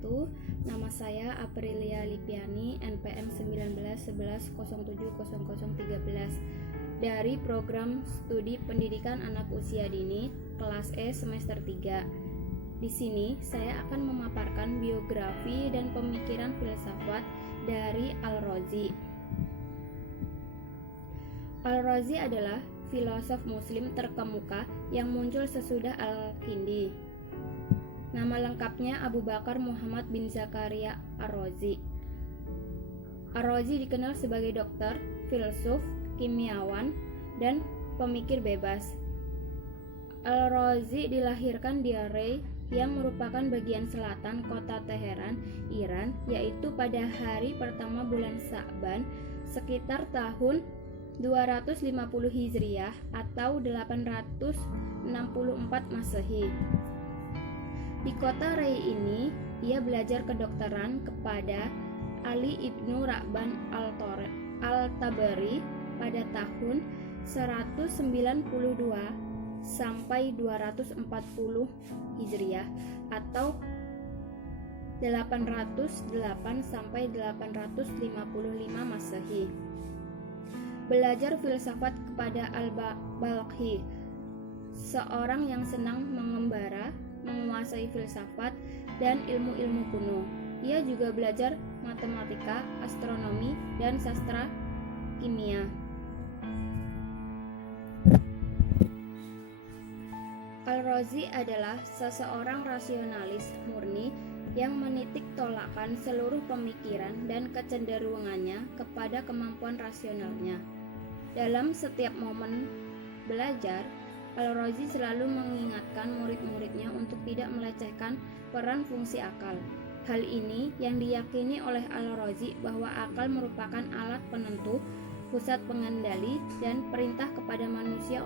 wabarakatuh. Nama saya Aprilia Lipiani, NPM 1911070013 dari Program Studi Pendidikan Anak Usia Dini, kelas E semester 3. Di sini saya akan memaparkan biografi dan pemikiran filsafat dari Al-Razi. Al-Razi adalah filosof muslim terkemuka yang muncul sesudah Al-Kindi. Nama lengkapnya Abu Bakar Muhammad bin Zakaria Ar-Razi. Ar-Razi dikenal sebagai dokter, filsuf, kimiawan, dan pemikir bebas. Al-Razi dilahirkan di Rey yang merupakan bagian selatan kota Teheran, Iran, yaitu pada hari pertama bulan Sa'ban sekitar tahun 250 Hijriah atau 864 Masehi. Di kota Rey ini, ia belajar kedokteran kepada Ali ibnu Ra'ban al-Tabari pada tahun 192 sampai 240 Hijriah atau 808 sampai 855 Masehi. Belajar filsafat kepada Al-Balkhi, seorang yang senang mengembara, menguasai filsafat dan ilmu-ilmu kuno. Ia juga belajar matematika, astronomi, dan sastra kimia. Al-Razi adalah seseorang rasionalis murni yang menitik tolakkan seluruh pemikiran dan kecenderungannya kepada kemampuan rasionalnya. Dalam setiap momen belajar, Al-Razi selalu mengingatkan murid-muridnya untuk tidak melecehkan peran fungsi akal. Hal ini yang diyakini oleh Al-Razi bahwa akal merupakan alat penentu, pusat pengendali, dan perintah kepada manusia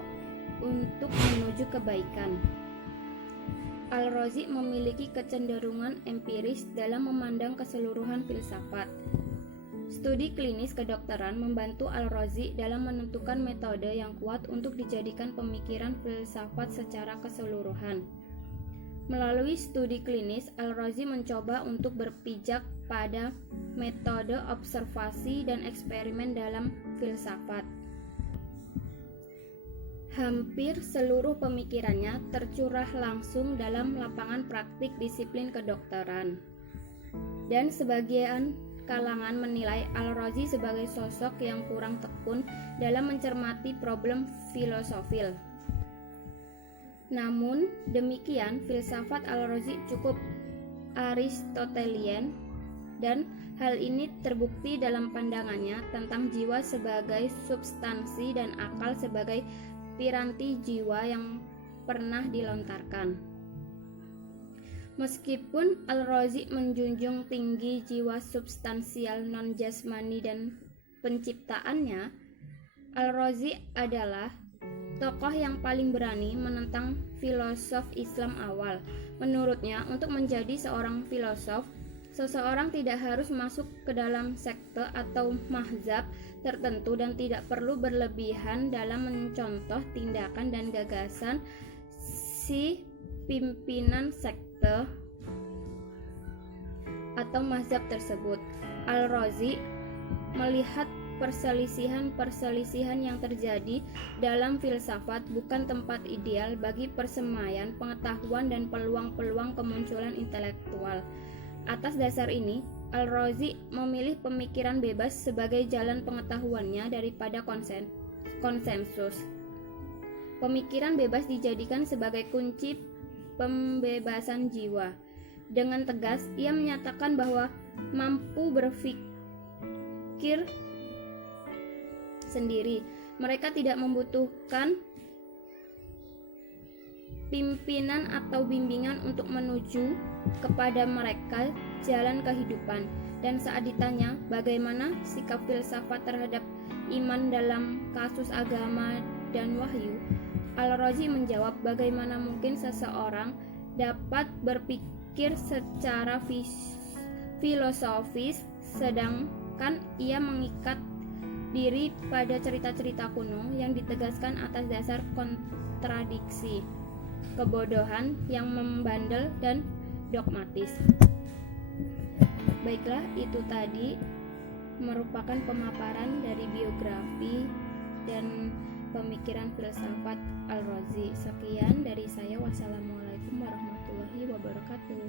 untuk menuju kebaikan. Al-Razi memiliki kecenderungan empiris dalam memandang keseluruhan filsafat. Studi klinis kedokteran membantu Al-Razi dalam menentukan metode yang kuat untuk dijadikan pemikiran filsafat secara keseluruhan. Melalui studi klinis, Al-Razi mencoba untuk berpijak pada metode observasi dan eksperimen dalam filsafat. Hampir seluruh pemikirannya tercurah langsung dalam lapangan praktik disiplin kedokteran. Dan sebagian kalangan menilai Al-Razi sebagai sosok yang kurang tekun dalam mencermati problem filosofil. Namun demikian, filsafat Al-Razi cukup Aristotelian dan hal ini terbukti dalam pandangannya tentang jiwa sebagai substansi dan akal sebagai piranti jiwa yang pernah dilontarkan. Meskipun Al-Razi menjunjung tinggi jiwa substansial non-jasmani dan penciptaannya, Al-Razi adalah tokoh yang paling berani menentang filosof Islam awal. Menurutnya, untuk menjadi seorang filosof, seseorang tidak harus masuk ke dalam sekte atau mazhab tertentu dan tidak perlu berlebihan dalam mencontoh tindakan dan gagasan si pimpinan sekte atau mazhab tersebut. Al-Razi melihat perselisihan yang terjadi dalam filsafat bukan tempat ideal bagi persemaian pengetahuan dan peluang-peluang kemunculan intelektual. Atas dasar ini, Al-Razi memilih pemikiran bebas sebagai jalan pengetahuannya daripada konsensus. Pemikiran bebas dijadikan sebagai kunci pembebasan jiwa. Dengan tegas, ia menyatakan bahwa mampu berpikir sendiri. Mereka tidak membutuhkan pimpinan atau bimbingan untuk menuju kepada mereka jalan kehidupan. Dan saat ditanya bagaimana sikap filsafat terhadap iman dalam kasus agama dan wahyu, Al-Razi menjawab, bagaimana mungkin seseorang dapat berpikir secara filosofis sedangkan ia mengikat diri pada cerita-cerita kuno yang ditegaskan atas dasar kontradiksi, kebodohan yang membandel dan dogmatis. Baiklah, itu tadi merupakan pemaparan dari biografi dan pemikiran filsafat Al-Razi. Sekian dari saya. Wassalamualaikum warahmatullahi wabarakatuh.